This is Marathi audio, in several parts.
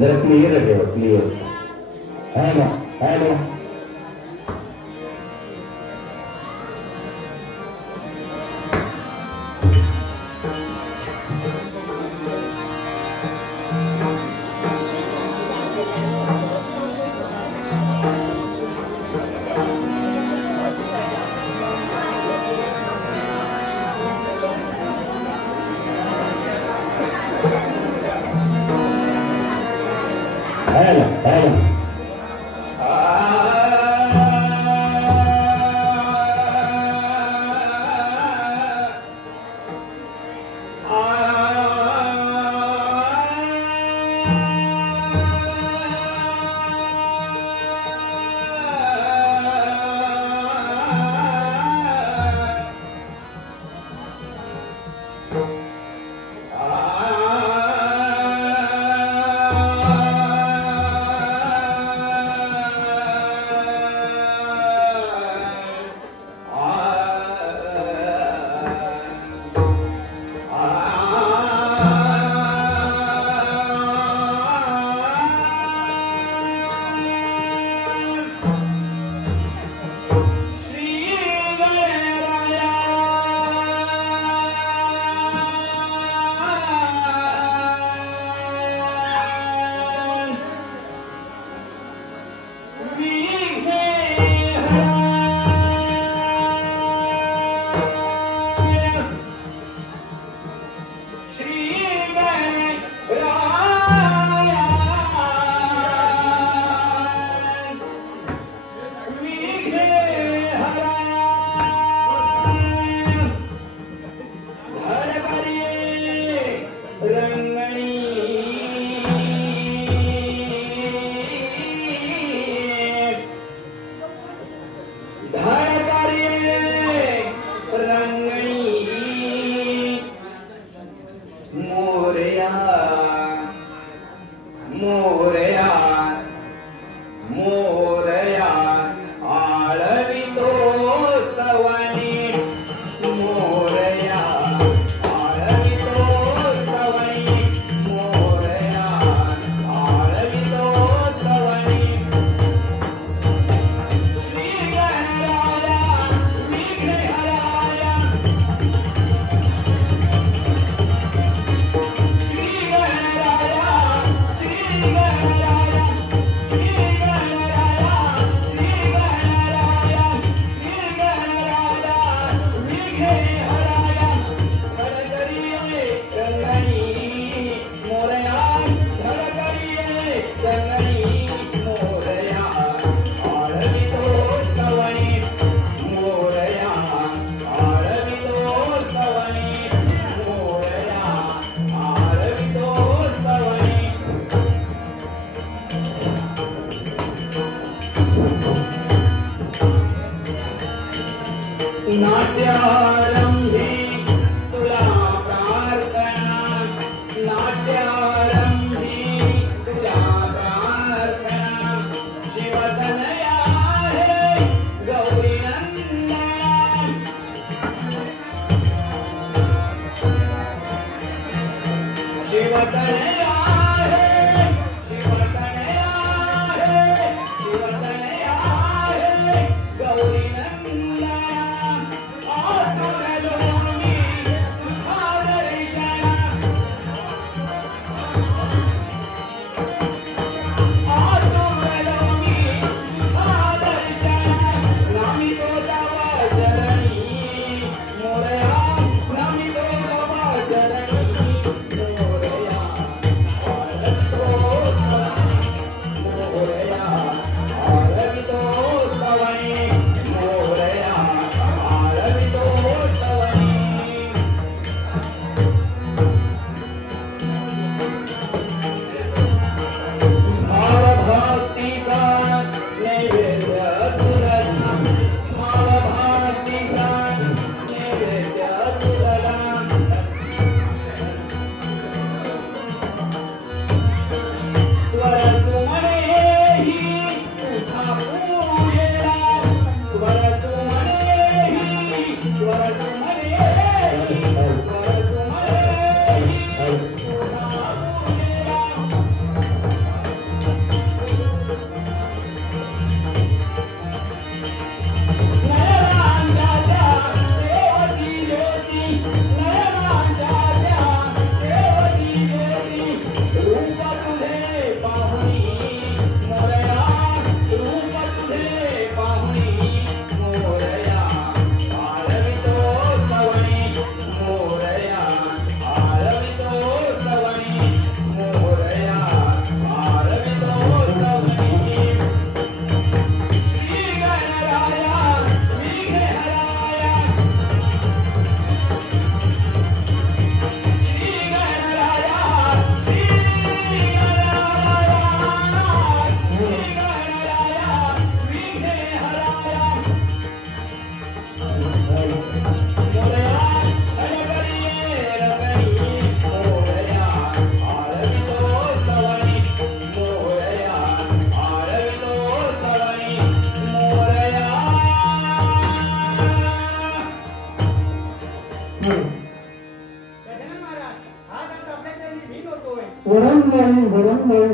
जरा क्लियर रखेगा क्लियर हेलो हेलो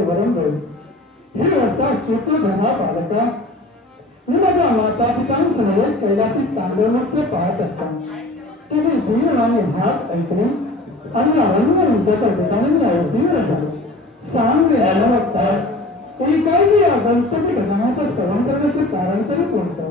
वरंगळ हे असा सूत्रधरा बालका माझ्या माता पितांसमवेत कैलासी तांडवनृत्य पाहत असतात तुझे धीर आणि हात ऐकले आणि अरण्य ठिकाणी अवसीर झाले सांगे अनवत्ता तरी काय मी या गणपती घटनाचं श्रवण करण्याचे कारण तरी कोणतं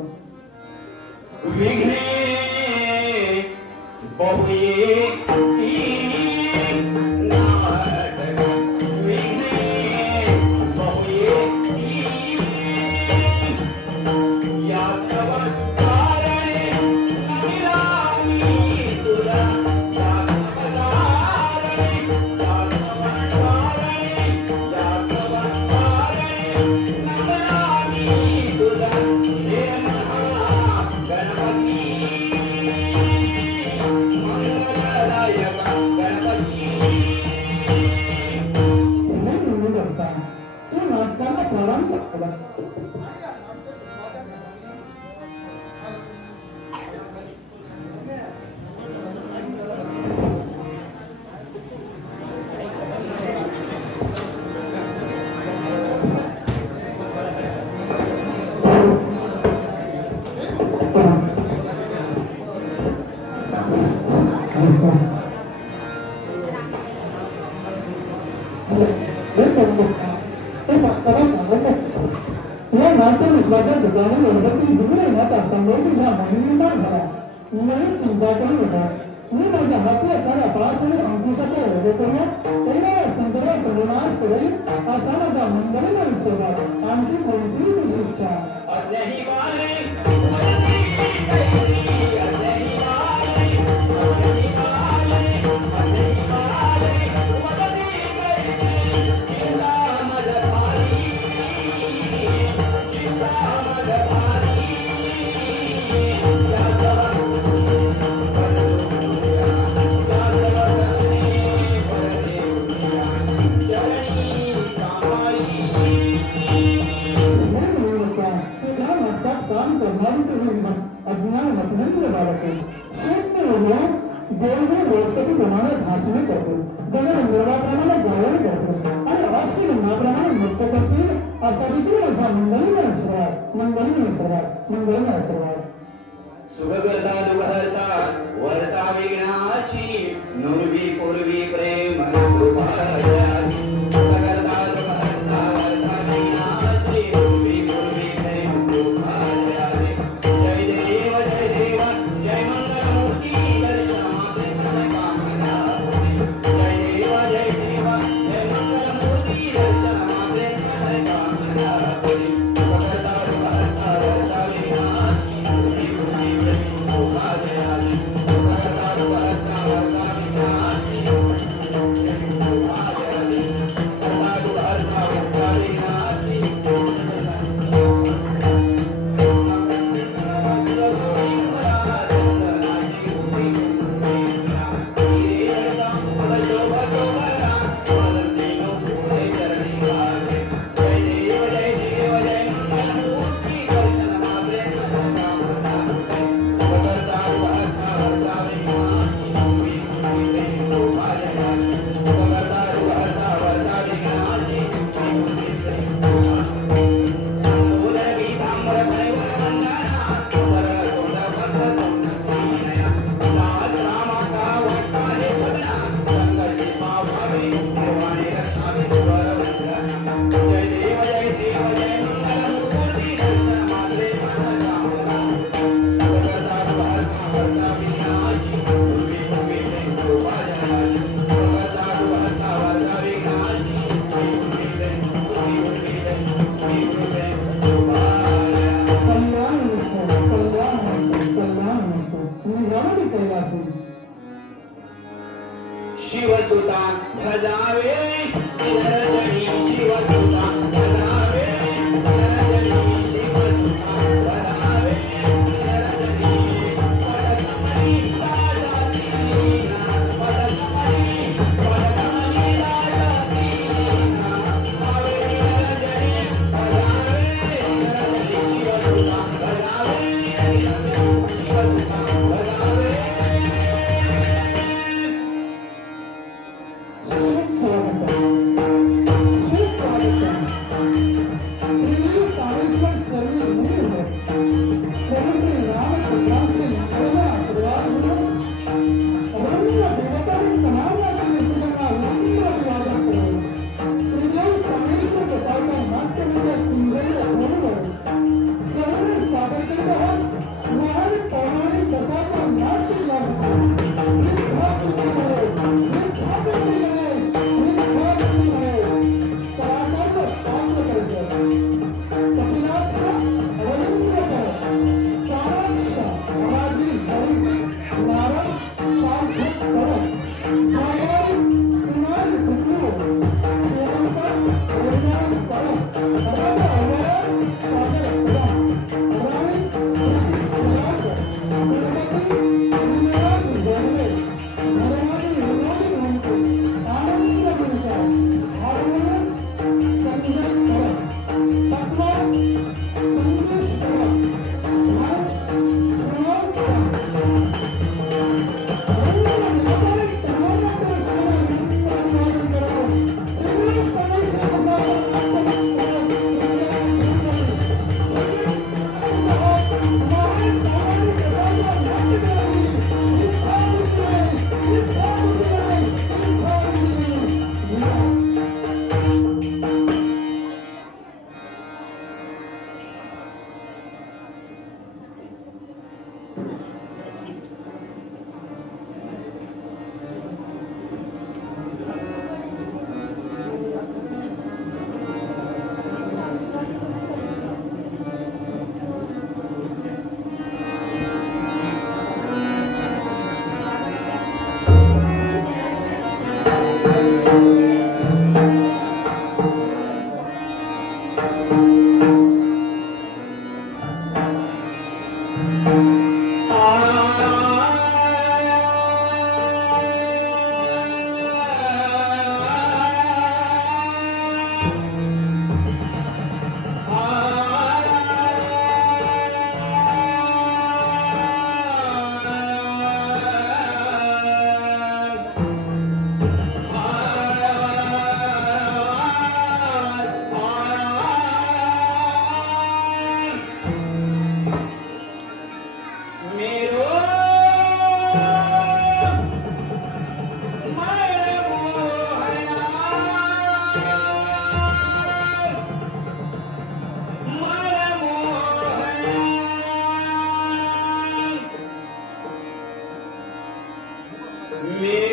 Hare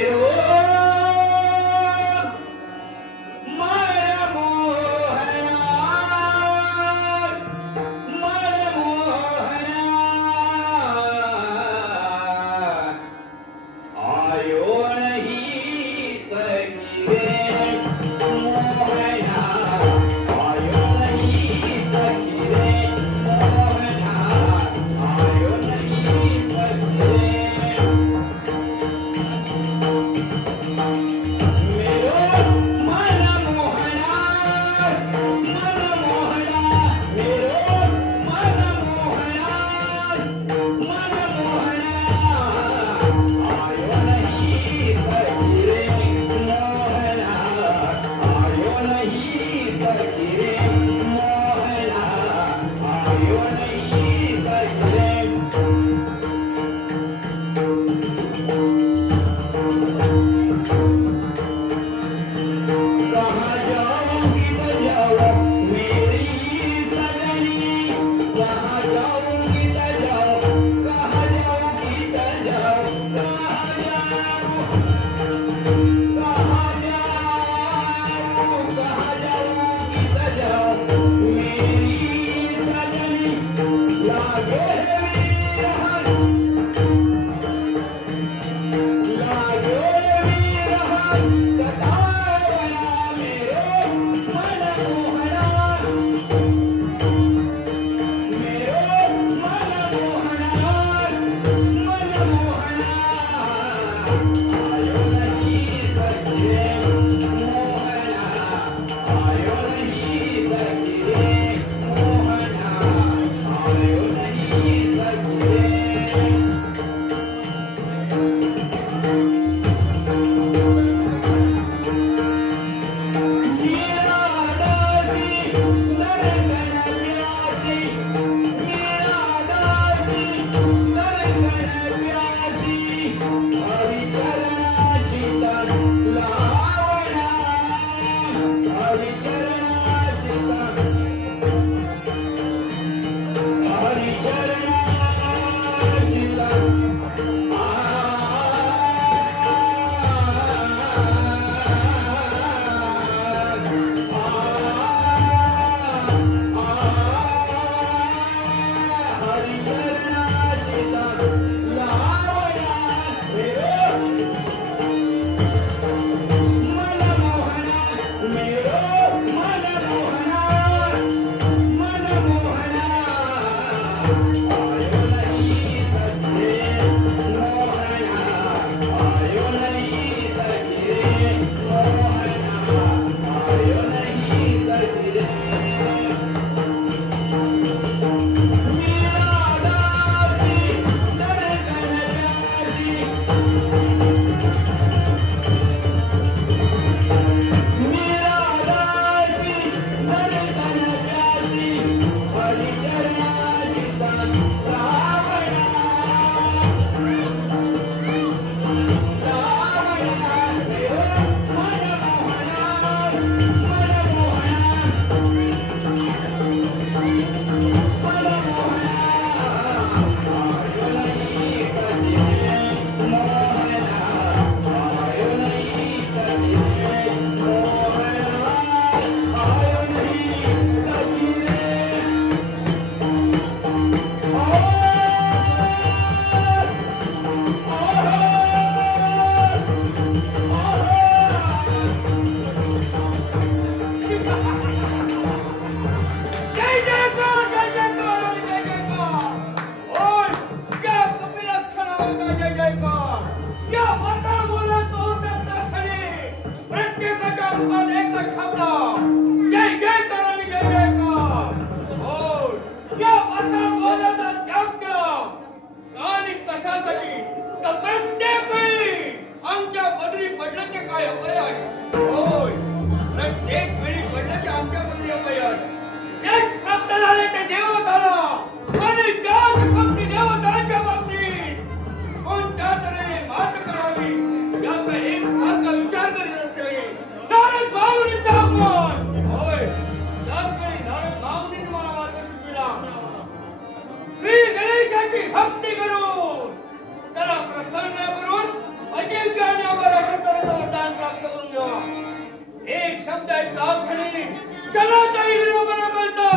चला ताई विडंबना करता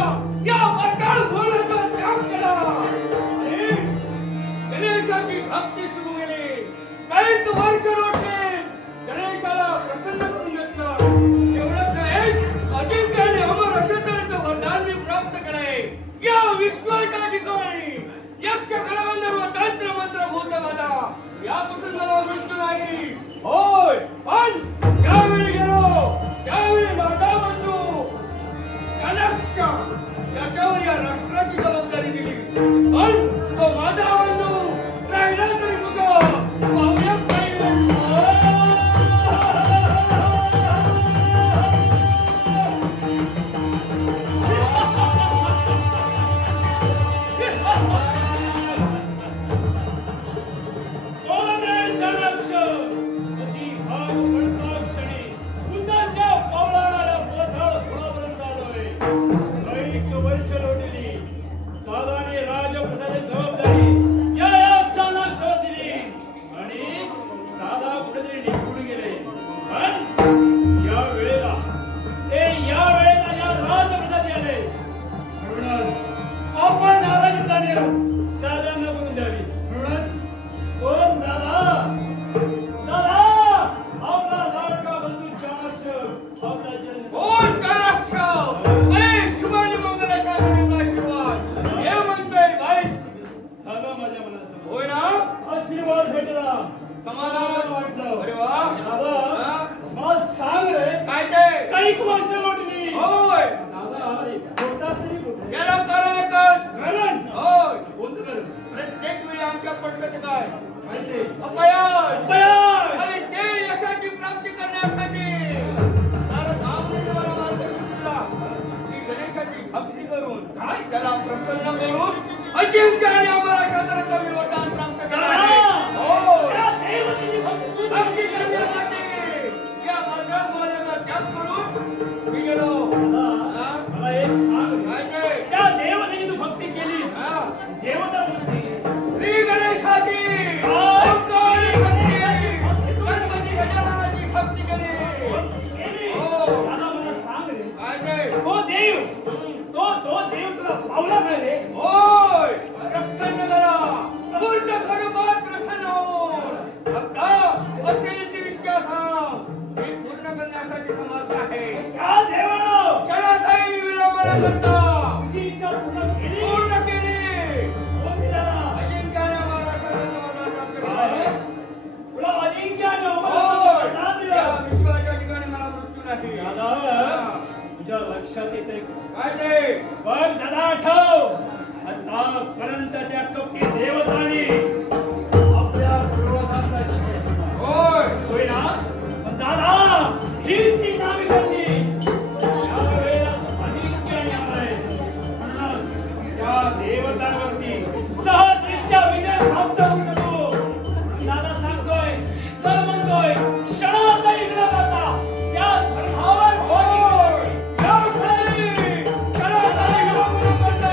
या बद्दल बोलायचा त्याग केला आणि गणेशाची भक्ती सुरू केली. काही वर्ष लोटले, गणेशाला प्रसन्न करून घेतलं. एवढंच नाही, अजिंक्याने अमर अशतरचं वरदान मी प्राप्त केलंय. या विश्वाच्या ठिकाणी यक्ष गणगंधर्व तंत्र मंत्र भूत माझा यापासून मला मृत्यू नाही. होय, पण ज्यावेळी गेलो त्यावेळी माझा बंधू कनक्ष याच्यावर या राष्ट्राची जबाबदारी दिली. पण तो माझा बंधू राहिला तरी मुका पाहुण्या अजिंक्याने आम्हाला शास्त्राचा वरदान प्राप्त केलं आहे. भक्ती करण्यासाठी या माझ्या माझ्याचा त्याग करून मी गेलो. मला एक सांग, त्या देवतेची तू भक्ती केलीस, देवता बोलते श्री गणेशाची गणपती गजाननाची भक्ती केली. दादा मला सांग रे, तो देव तुला पावला काय रे? होय, प्रसन्न झाला. पूर्ण खरोखर प्रसन्न हो. आता असेल ती इच्छा सांग, मी पूर्ण करण्यासाठी समर्थ आहे. त्या देवाला चला ताई मी विडंबना करता तुझी इच्छा पूर्ण केली. कोणती दादा? अजिंक्याने आम्हाला शास्त्राचं वरदान प्राप्त केलं आहे. तुला अजिंक्याने आम्हाला वरदान दिलं. या विश्वाच्या ठिकाणी मला मृत्यू नाही. दादा तुझ्या लक्षात येते काय ते? बघ दादा, आठव आतापर्यंत त्या कपटी देवताने आपल्या विरोधाचा शिकार केला. होय ना? पण दादा हीच ती नावी संधी. यावेळेला अजिंक्याने आलाय, म्हणूनच त्या देवतावरती सहजरित्या विजय प्राप्त होऊ शकतो. दादा सांगतोय, सर म्हणतोय, क्षणात इकडे जाता त्या स्पर्धावर चला ताई विडंबना करता.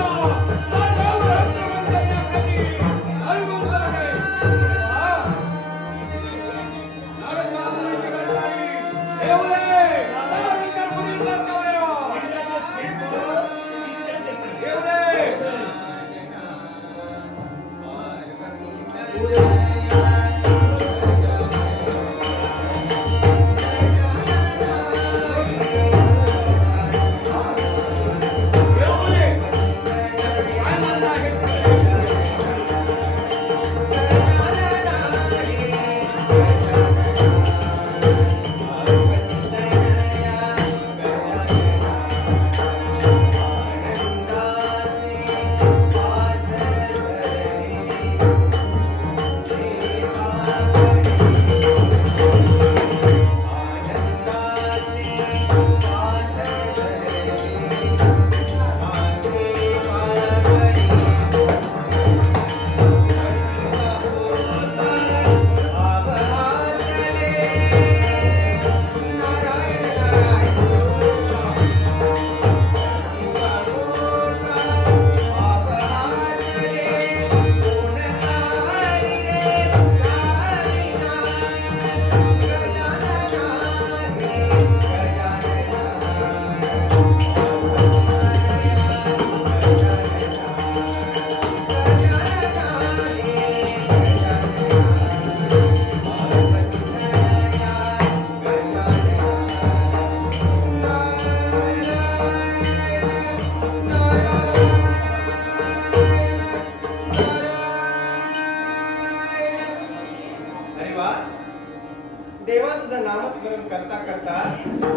देवा तुझं नामस्मरण करता करता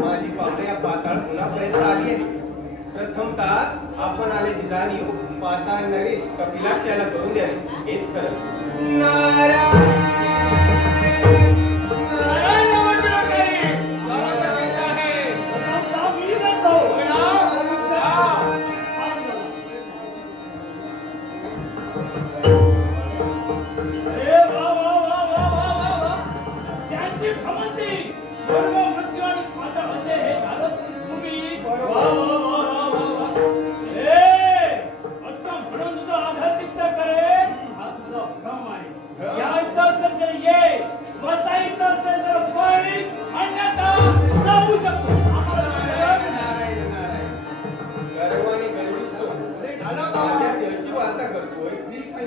माझी पावले या पाताळ गुणापर्यंत आली आहे. प्रथमतः आपण आल्याची जाणीव पाताळ नरेश कपिलाक्षाला करून द्यावी हेच खरं. नारायण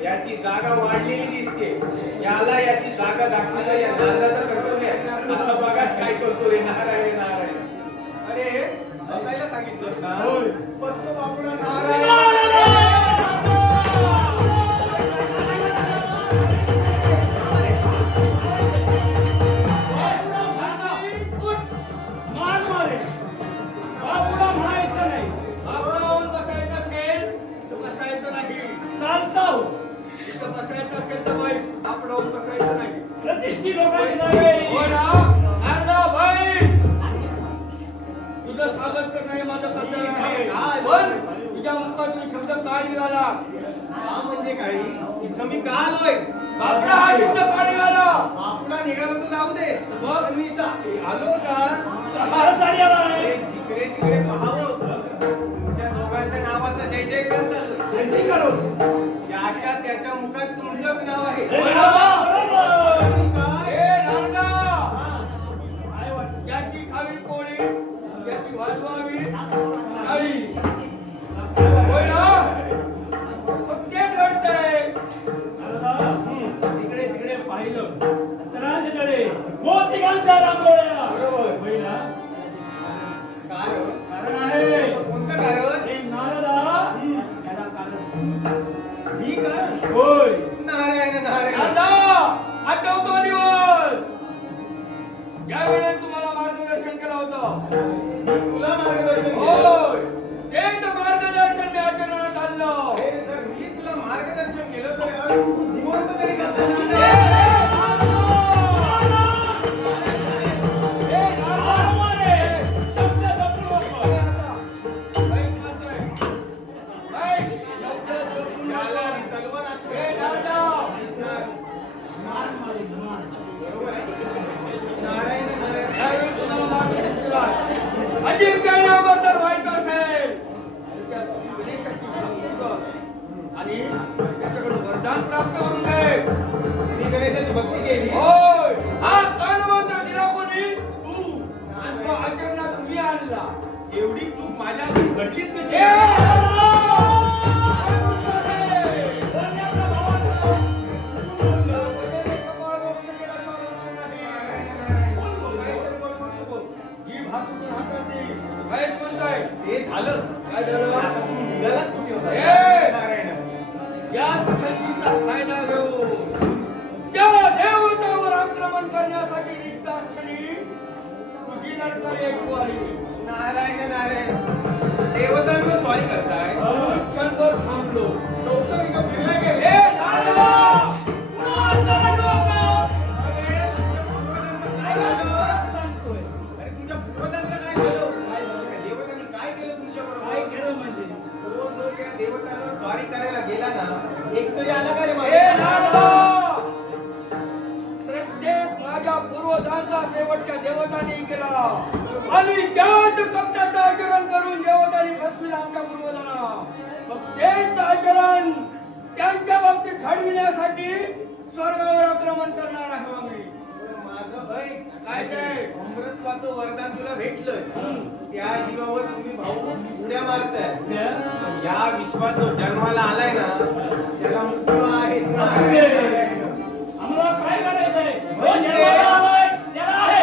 याची जागा वाढलेली दिसते. याला याची जागा दाखवणं या नारदाचं कर्तव्य आहे. आता बघा काय करतो रे. नारायण नारायण. अरे बसायला सांगितलं ना. बसतो बापुडा. नारायण बसायचं असेल तर आपण बसायचं नाही. प्रतिष्ठी लोकांनी जावे. हो ना अर्धा बैस. तुझं स्वागत करणं हे माझं कर्तव्य आहे. पण तुझ्या मुखातून शब्द का निघाला? हा म्हणजे काही इथं मी का आलोय? बापडा हा शब्द का निघाला? बापुडा निघाला तर जाऊ दे. मग मी इथं आलो का? साडी आला आहे. जिकडे तिकडे पाहावं तुमच्या दोघांच्या नावाचं जय जयकार चालू. जय जय करो. ज्याच्या त्याच्या मुखात तुमचंच नाव आहे. ज्याची खावी पोळी ज्याची वाजवावी नाही. होय ना? मग तेच घडतंय. तिकडे तिकडे पाहिलं तराजकडे मोतिकांच्या रांगोळ्या. होय ना? कारण आहे. कोणतं कारण? हे नारदा याला कारण मी कारण? होय. नारायण नारायण. आता आठवतो दिवस ज्या वेळेला तुम्हाला मार्गदर्शन केलं होतं. मी तुला मार्गदर्शन केलं. होय तेच मार्गदर्शन मी आचरणात आणलं. हे जर मी तुला मार्गदर्शन केलं तर यार तू जिवंत तरी का झाला? अजिंक्यबद्दल व्हायचं असेल आणि त्याच्याकडून वरदान प्राप्त करून दे. मी गणेशाची भक्ती केली. होय हा कानवंत दिला कोणी? तू. आणि तो आचरणात मी आणला. एवढी चूक माझ्या घडलीच कशी? ते झालं. काय झालं? आता तू निघालात कुठे होता? ए! नारायण. याच संधीचा फायदा घेऊन त्या देवतावर आक्रमण करण्यासाठी निघताक्षणी तुझी लढतर एक आली. नारायण नारायण. देवतांवर स्वारी करताय. क्षणभर थांबलो. डोकं इथं फिरलं गेलं. ए नारदा! पुन्हा चला डोकं! अरे, तुझ्या पूर्वजांचं काय झालं? देवतांनी काय केलं तुमच्याबरोबर? काय केलं म्हणजे? तो जो त्या देवतांवर स्वारी करायला गेला ना, एक तरी आला का रे ए माझ्या? नारदा! प्रत्येक माझ्या पूर्वजांचा शेवट त्या देवतांनी केला आणि त्याच कपट्याचं आचरण करून देवतांनी फसविलं आमच्या पूर्वजांना. मग तेच आचरण त्यांच्या बाबतीत घडविण्यासाठी स्वर्गावर आक्रमण करणार आहे आम्ही. माझं भाई काय ते? अमृतत्वाचं वरदान तुला भेटलं. त्या जीवावर तुम्ही भाऊ उड्या मारताय. या विश्वात जो जन्माला आलाय ना त्याला मृत्यू आहे. आम्हाला काय करायचंय? जो जन्माला आलाय त्याला आहे,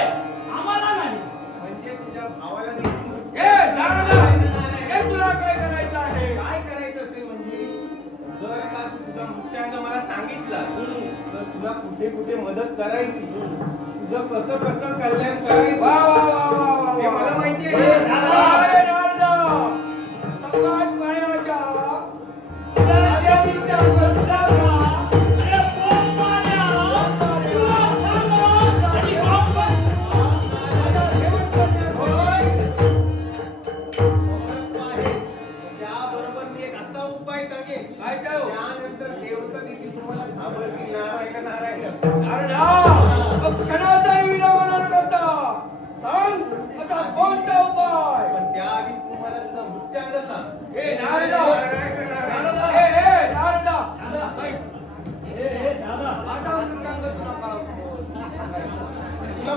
आम्हाला नाही. म्हणजे तुझ्या भावाला देखील मृत्यू ए नारदा! हे तुला काय करायचं आहे? काय करायचं असेल म्हणजे जर का तू तुझा मुक्त्यांग मला सांगितला तर तुला कुठे कुठे मदत करायची. तुझं कसं कसं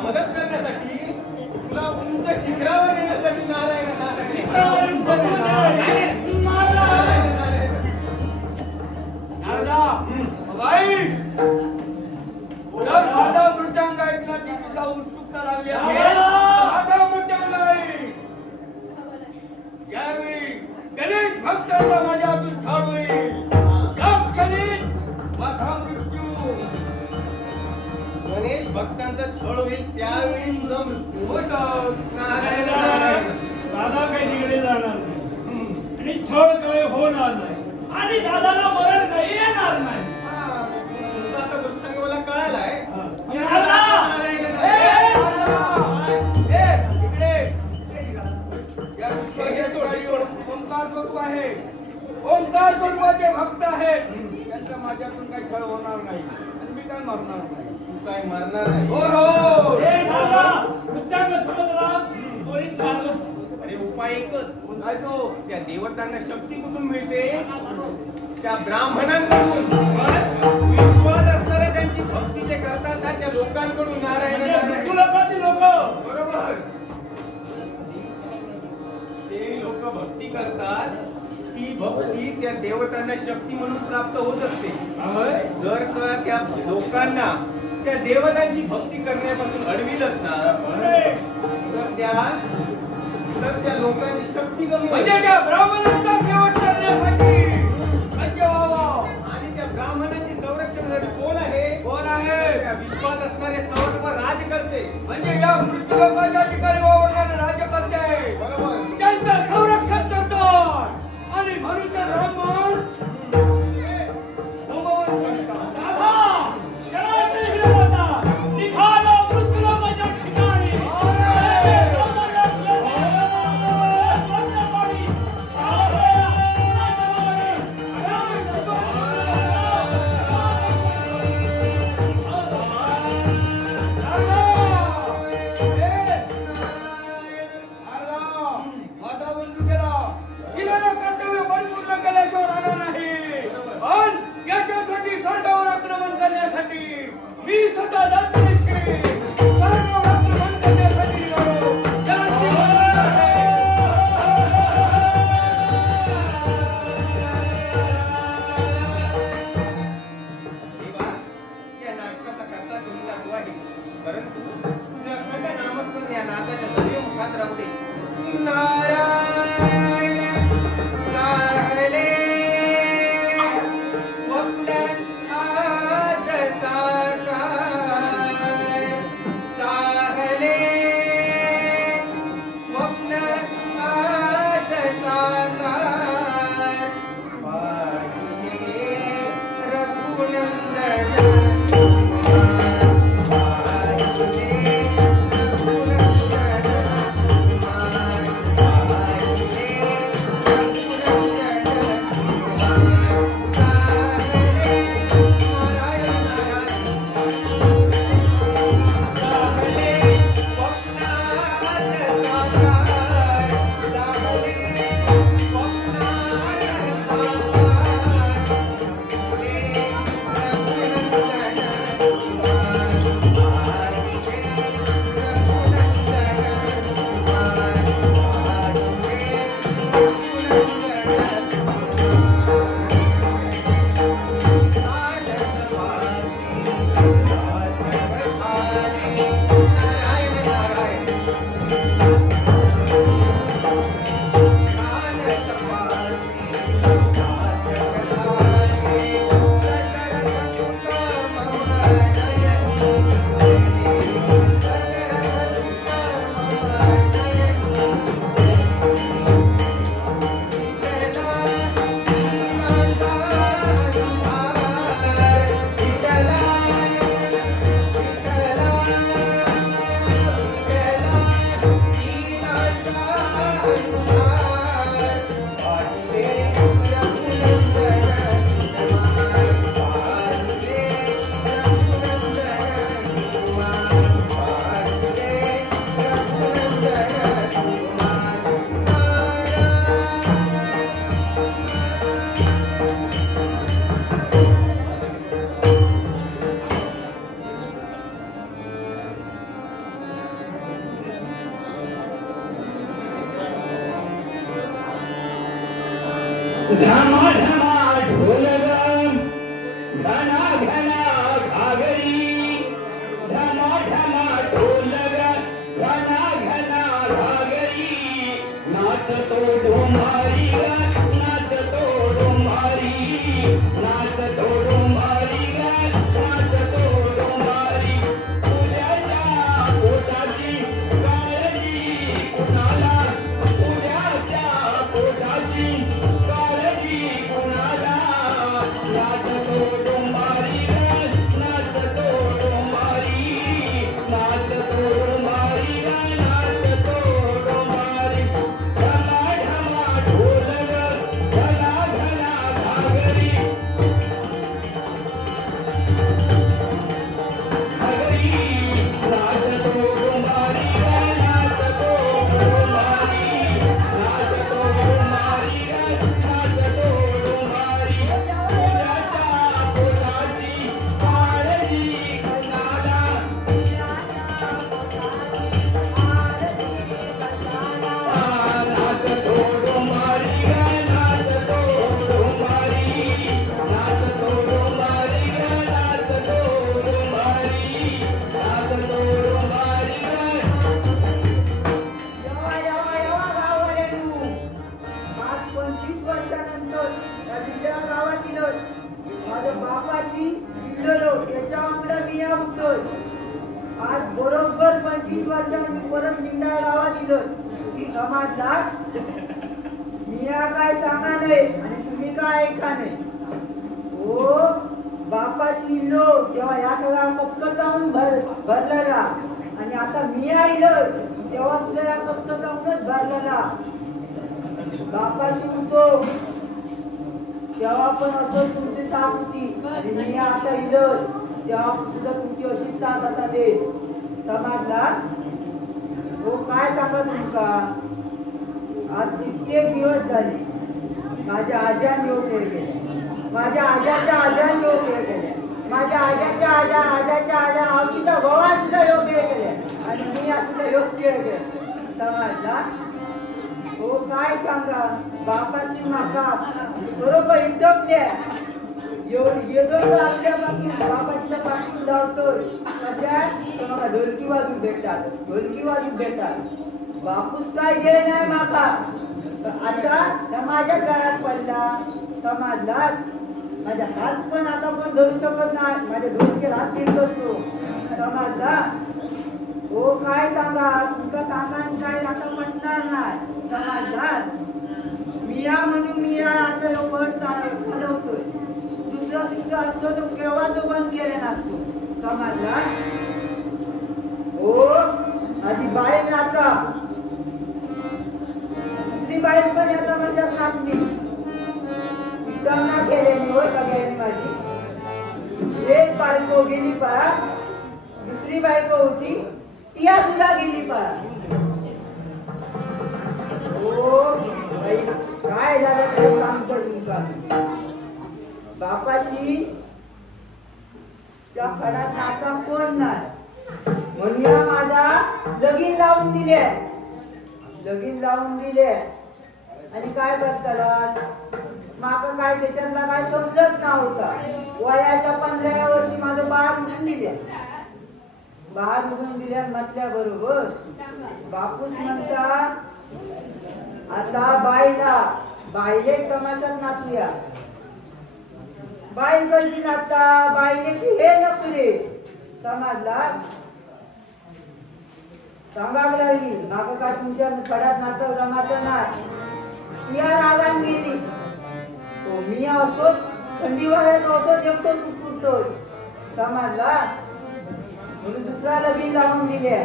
मदत करण्यासाठी, तुला उंच शिखरावर नेण्यासाठी नारायण नारायण. शिखरावर उंच नेण्यासाठी. नारायण नारायण. नारदा बाई जर माझा मृत्यांग ऐकण्याची तुला उत्सुकता लागली असेल, माझा मृत्यांग ऐक. ज्यावेळी गणेश भक्ताचा माझ्या हातून छळ होईल, त्या क्षणी माझा मृत्यू. गणेश भक्तांचा छळ होईल त्यावेळी तुझा मृत्यू होतं. नारायण नारायण. दादा काही तिकडे जाणार नाही आणि छळ काही होणार नाही आणि दादाला मरण काही येणार नाही. हा, तुझा आता वृत्तांग मला कळालाय. मी आता नारदा! जातो नारायण नारायण. ओंकार स्वरूप आहे, ओंकार स्वरूपाचे भक्त आहेत, त्यांच्या माझ्यातून काही छळ होणार नाही आणि मी काय मरणार नाही. तू काय मरणार नाही. हो हो. हे दादा वृत्तांग समजला त्वरित मार्ग सांग. अरे उपाय एकच. काय तो त्या देवतांना शक्ती कुठून मिळते? त्या ब्राह्मणांकडून. विश्वास असणाऱ्या त्यांची भक्ती जे करतात ना, त्या लोकांकडून. नारायण नारायण. लोकांची लोक बरोबर. ते लोक भक्ती करतात, ती भक्ती त्या देवतांना शक्ती म्हणून प्राप्त होत असते. जर का त्या लोकांना त्या देवतांची भक्ती करण्यापासून अडविलच ना, तर त्या लोकांची शक्ती कमी म्हणजे होते. त्या ब्राह्मणांचा शेवट करण्यासाठी म्हणजे व्हावा. आणि त्या ब्राह्मणांची संरक्षणासाठी कोण आहे? कोण आहे? त्या विश्वात असणारे सवटवर राज करते. म्हणजे या मृत्यूलोकाच्या ठिकाणी वावरणारे राज्य करते आहे. बरोबर. त्यांचं संरक्षण करतात आणि म्हणून ते ब्राह्मण होमवन करतात. दादा शरणार्थी इकडे होता निघालो मृत्यूलोकाच्या ठिकाणी. माझा बंधू गेला, गेलेलं कर्तव्य परिपूर्ण केल्याशिवाय राहणार नाही. पण याच्यासाठी स्वर्गावर आक्रमण करण्यासाठी मी स्वतः जातीनिशी स्वर्गावर आक्रमण करण्यासाठी निघालो. त्याची मदत आहे. देवा, या नाटकाचा करता कविता तू आहे, परंतु तुझे अखंड नामस्मरण या नाथाच्या सदैव मुखात राहू दे. नारायण गायले स्वप्न आज साकार, गायले स्वप्न आज साकार, पाहिजे रघुनंदन. पाहिजे रघुनंदन. धमा धमा ढोल घना घना घागरी धमा धमा ढोल घना घना घागरी नाच तो डोमारी नाच तो डोमारी नाच तो डोमारी नाच तो डोमारी उद्याच्या पोटाची काळजी कुणाला उद्याच्या पोटाची काळजी कुणाला नाच तो डोमारी नाच तो डोमारी नाच तो डोमारी नाच तो डोमारी घना घना ढोल घना घना घागरी आज बरोबर 25 वर्षांनी परत निंदा गावात इथं समाजलाच मिया काय सांगा नाही आणि तुम्ही काय ऐका नाही हो बापाशी इलो तेव्हा या सगळा कचकचावून भरलेला आणि आता मिया इलो तेव्हा सुद्धा या कचकचावूनच भरलेला बापाशी उठतो तेव्हा पण असं तुमची साथ होती आणि मिया आता इलो तेव्हा सुद्धा तुमची अशीच साथ असा दे समाजला हो काय सांगा तुमका आज कित्येक दिवस झाले माझ्या आज्यान योग केले माझ्या आज्याच्या आज्यान योग केले माझ्या आज्याच्या आज्याच्या आज्या औषधा भवान सुद्धा योग केले आणि मी सुद्धा योग केले समाजला हो काय सांगा बापाची माका बरोबर एकदम द्या येतो आपल्यापासून बापाच्या पाठून धावतोय कशात मला ढोलकी वाजून भेटतात बापूस काय घे नाही माका आता माझ्या गळ्यात पडला समाजलाच माझ्या हात पण आता पण धरू शकत नाही माझ्या ढोलकीला हात फिरतो समाजला हो काय सांगा तुमका सांगा काय आता पटणार नाही समाजला मिया म्हणून मिया आता पट चालवतोय दुसरा असतो तो केव्हा तो बंद केले नसतो समाजला हो आधी बाहेर नाचा दुसरी बाहेर पण आता माझ्यात नाचली विक्रमना केले हो सगळ्यांनी माझी एक बायको गेली पळा दुसरी बायको होती तिया सुद्धा गेली पळा हो काय झालं ते सांगतो तुमका बापाशी च्या फडात नाचा कोण नाही म्हणूया माझा लगीन लावून दिले आणि काय करताला माका काय त्याच्यातला काय समजत नव्हता वयाच्या 15व्या वर्षी माझं बाळ उठून दिल्या म्हटल्या बरोबर बापूस म्हणता आता बाईले तमाशात नाचूया बाई कशी नाचता बाईले हे नको रे समाजला सांगावं लागली माका काय तुमच्या फडात नाचव जमाचं नाही या रागान गेली तो मी असो थंडी वाऱ्यात असो जेवतो कुकुरतोय समाजला म्हणून दुसरा लगीन लावून दिले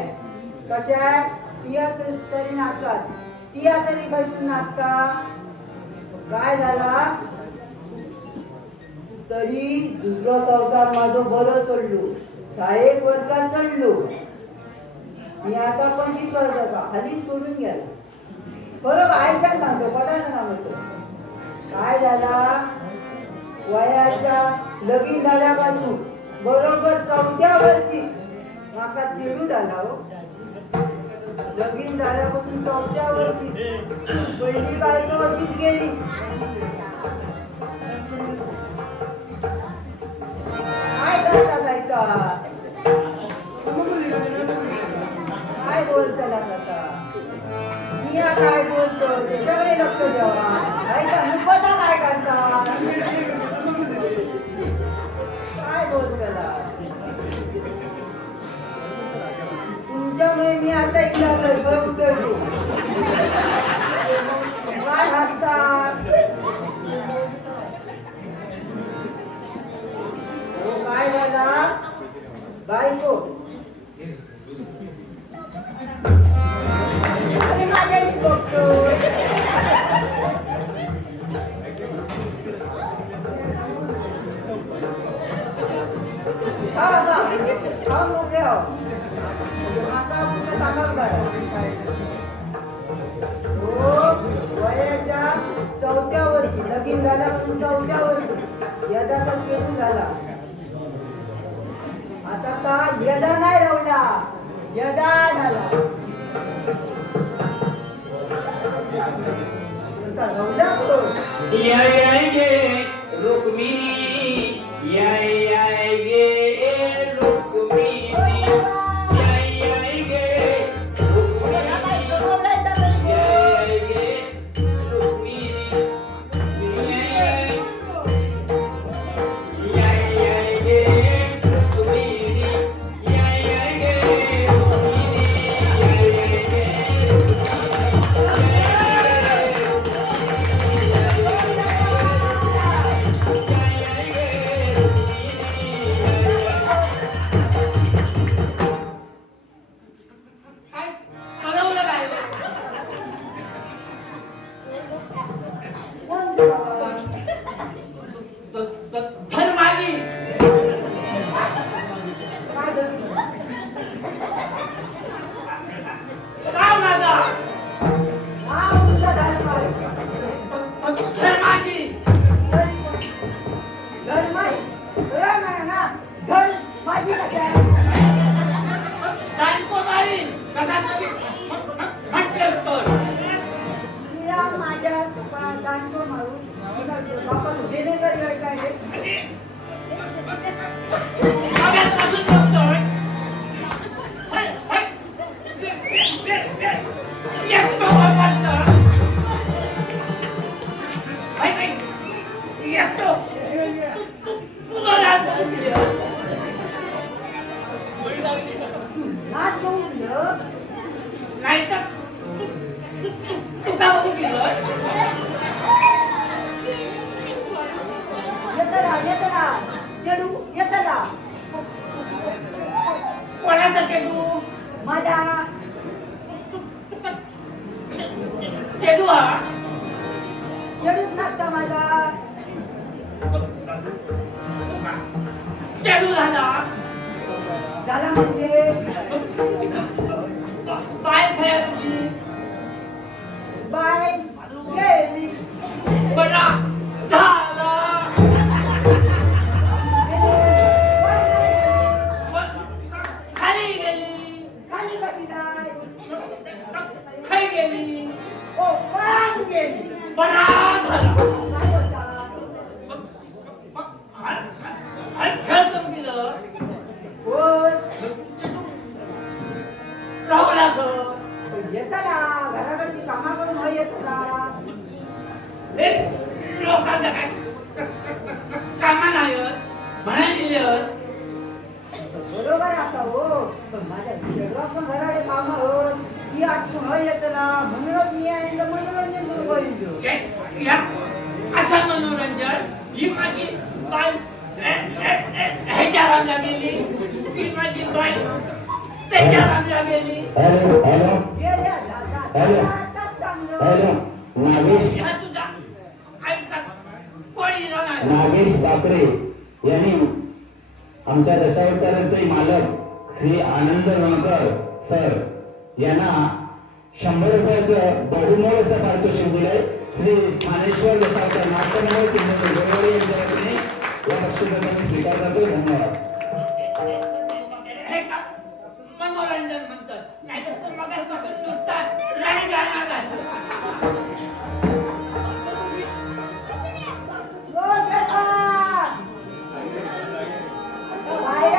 कशा तिया तरी नाचतात तिया तरी बसून नाचता काय झाला तरी दुसरा संसार माझं बरं चढलो 1 वर्षात चढलो मी आता पण ती करत का खाली सोडून गेला बरोबर आईच्या सांगतो पटायला ना म्हणतो काय झाला वयाच्या लगीन झाल्यापासून बरोबर 4थ्या वर्षी माका चिडू झाला हो लगीन झाल्यापासून 4थ्या वर्षी पहिली बायको अशीच गेली काय बोलताना आता मी काय बोलतो त्याच्याकडे लक्ष द्यावा ऐका मुकता काय करता काय बोलताना तुमच्यामुळे मी आता इला उतरलो काय हसतात काय झाला बायको अरे माझ्याच बघतो मोठे आता सांगाल काय वयाच्या 4थ्या वर्षी लगीन झाल्यापासून 4थ्या वर्षी यदाचा केतू झाला आता का यदा नाही रवला यदा झाला रवला रुक्मिणी याय गे रुक्मिणी नागेश बाकरे यांनी आमच्या दशावतारांचे मालक श्री आनंद वणकर सर यांना 100 रुपयाचं बहुमोल असं पारितोषिक दिलंय. श्री ज्ञानेश्वर दशावतार नाट्यमय गोरवाडी यांच्या वतीने या बक्षिसाचा स्वीकार करतो. धन्यवाद. मनोरंजन म्हणतात नाही तर मगापासून नुसतात राणी गाणं गातो. बाहेर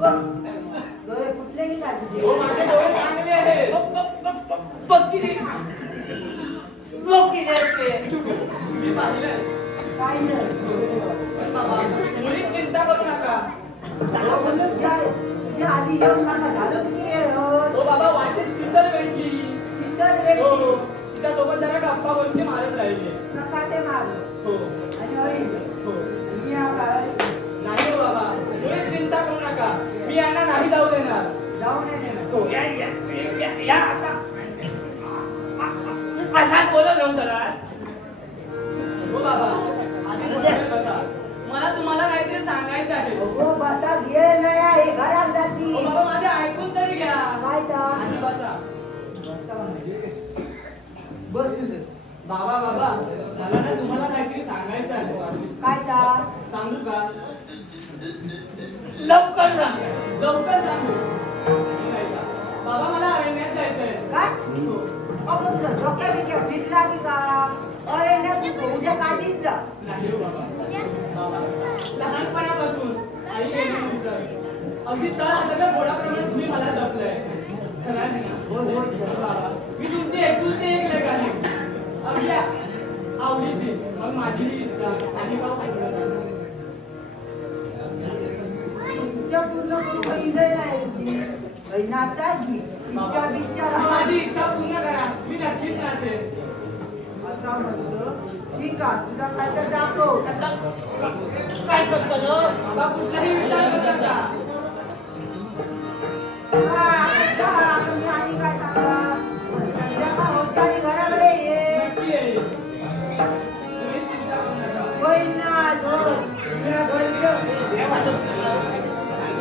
डोळे कुठलेही का तुझे? हो माझे डोळे चांगले आहेत. बघ किती लोक किती आहेत ते. मी पाहिलं. काय नाही. पण बाबा मुळीच चिंता करू नका. हो, म्हणून तुझ्या आधी येऊन मला झालं किती आहे हो? हो बाबा वाटेत शीतल भेटली. शीतल हो भेटली. तिच्यासोबत जरा गप्पा गोष्टी मारत राहिले. नकाटे मारलं. हो आणि होईल. हो मी हा काय नाही हो बाबा मुळीच चिंता करू नका. मी यांना नाही जाऊ देणार. जाऊ नये ना. हो या आता असा बोलत राहून जरा. हो बाबा आधी बोलायला बसा. मला तुम्हाला काहीतरी सांगायचं आहे. हो बसा घे नाही आहे घरात जाती. हो बाबा माझे ऐकून तरी घ्या. काय तर? आधी बसा. बस बाबा बाबा मला ना तुम्हाला काहीतरी सांगायचं आहे. काय तर? सांगू का? लवकर सांग. लवकर सांगू. नाही का? बाबा मला अरण्यात जायचंय. काय? अगं तुझं डोक्या बिक्या फिरला की का? अरे नाही तू उद्या काढीच जा. नाही हो बाबा. बाबा लहानपणापासून आई गेली तिथं. अगदी तळ हाताच्या बोटाप्रमाणे तुम्ही मला जपलंय. खरं आहे ना? हो, हो. बाबा मी तुमची एकुलती एक लेक आहे. अगदी आवडीची. मग माझी इच्छा आणि भाऊ खायचं. इच्छा पूर्ण करू काही नाही तुझी. नाचा घे. इच्छा बिच्छा माझी राहा. इच्छा पूर्ण करा. मी नक्कीच राहते. असा म्हणतो ठीक आहे तुझा काय तर दाखव. काय करतो ना? बाबा कुठलाही विचार न करता. तुम्ही आणि काय सांगा संध्याकाळ होत आणि घराकडे ये. नक्की येईल. तुम्ही चिंता करू नका. होईल ना झोप. तुझ्या घरचं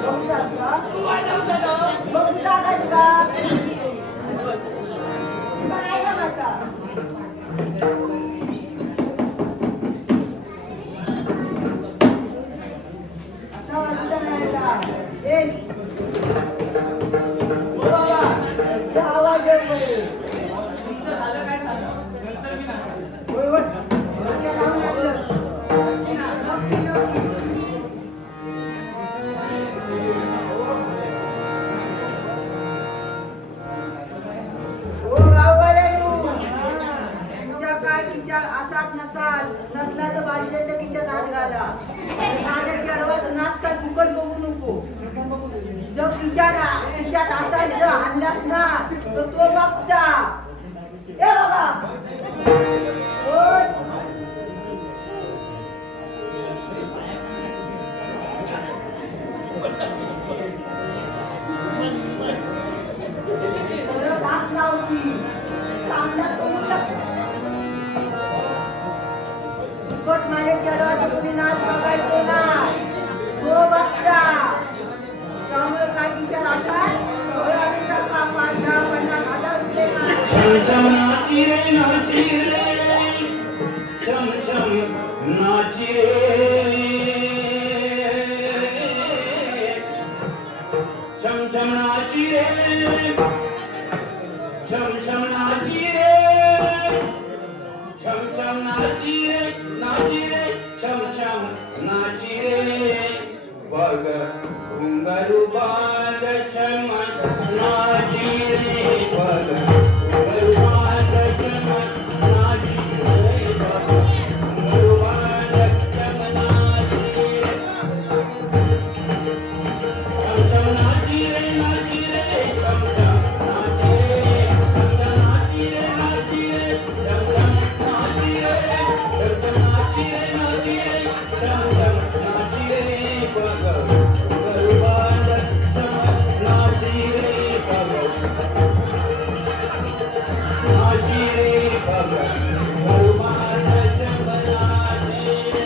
समजाल का? तू वाजवतो ना? मग सांगायचं का? काय करायचा? असं वाटतं नाही का? ए, हो बाबा तुझा आवाज येतोय. तुमचं झालं काय सांगा. नंतर मी नाचेन. होय, होय. डोक्यात लावून लागलं. नक्की ना. नक्की, नक्की. ओ गाववाल्यांनो, तुमच्या काय खिशात असाच नसाल नसला तर बाजूच्या खिशात हात घाला. माझ्या चेहऱ्यावर नाच काय फुकट बघू नको. जर खिशात असाल जर आणलास ना तर तो बघता. ए बाबा ओय. परत हात लावशी चांगला तोंडला फुकट माझ्या चेहऱ्यावर तुम्ही नाच बघायचो ना तो बघता. त्यामुळे काय खिशात असाल का 50-50 रुपये छम नाची रे नाची रे छम छम नाची रे छम छम नाची रे छम छम नाची रे छम छम नाची रे छम छम नाची रे बघ घुंगरू बांध छम नाची रे बघ घुंगरू बांध छम नाची रे बघ घुंगरू बांध छम नाची रे छम छम नाची रे छम छम नाची रे छम छम नाची रे छम छम नाची रे छम छम नाची रे छम छम नाची रे बघ घुंगरू बांध छम नाची रे बघ नाची रे बघ घुंगरू बांध छम नाची रे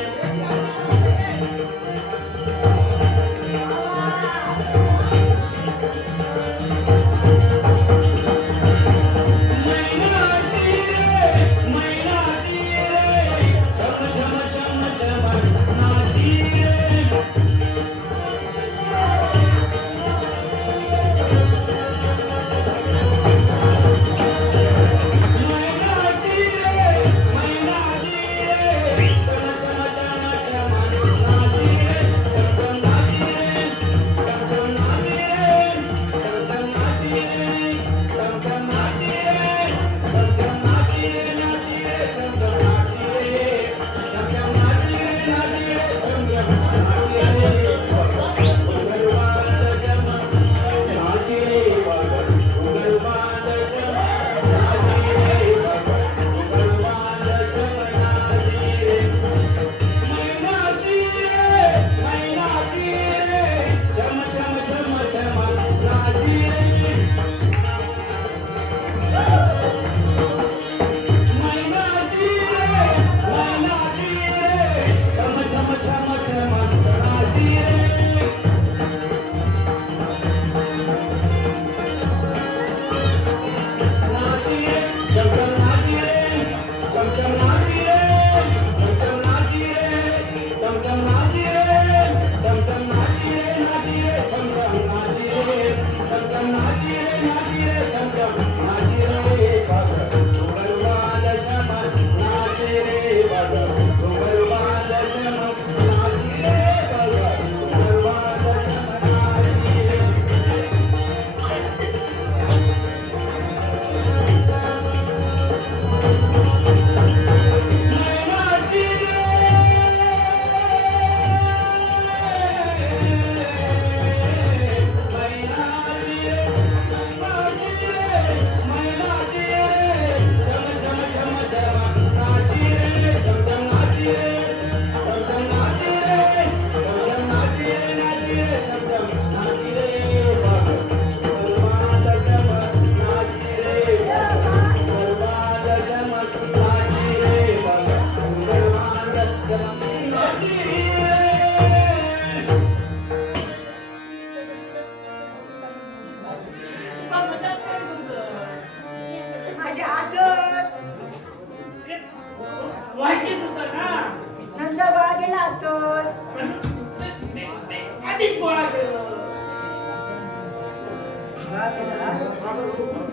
व्हायचीच होतं ना. नंदा गोळा गेला असतोय. आधीच गोळा केलं. गोळा केला.